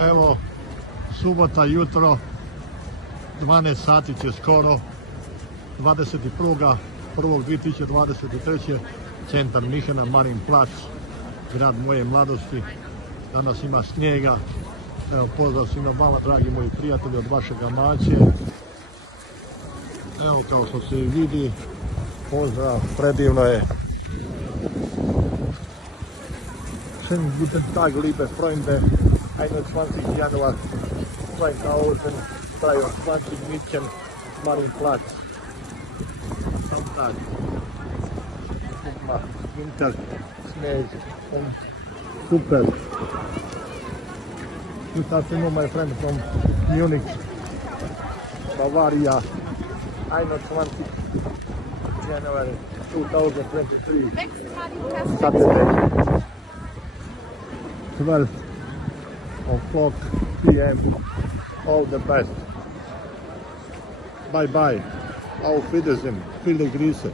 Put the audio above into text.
Evo, subota jutro, 12 sati će skoro, 21.1.2023. centar Minhena, Marin plac, grad moje mladosti. Danas ima snijega. Evo, pozdrav svima vama, dragi moji prijatelji, od vašega Maće. Evo, kao što se vidi, pozdrav, predivno je. Schönen guten Tag, liebe Freunde. 21. Januar 2023 München, Marienplatz. Sonntag. Guck mal, Winter, Schnee und super. Good afternoon, my friend from Munich, Bavaria. 21. January 2023. Saturday. 12 o'clock p.m. All the best. Bye bye. Auf Wiedersehen. Viele Grüße.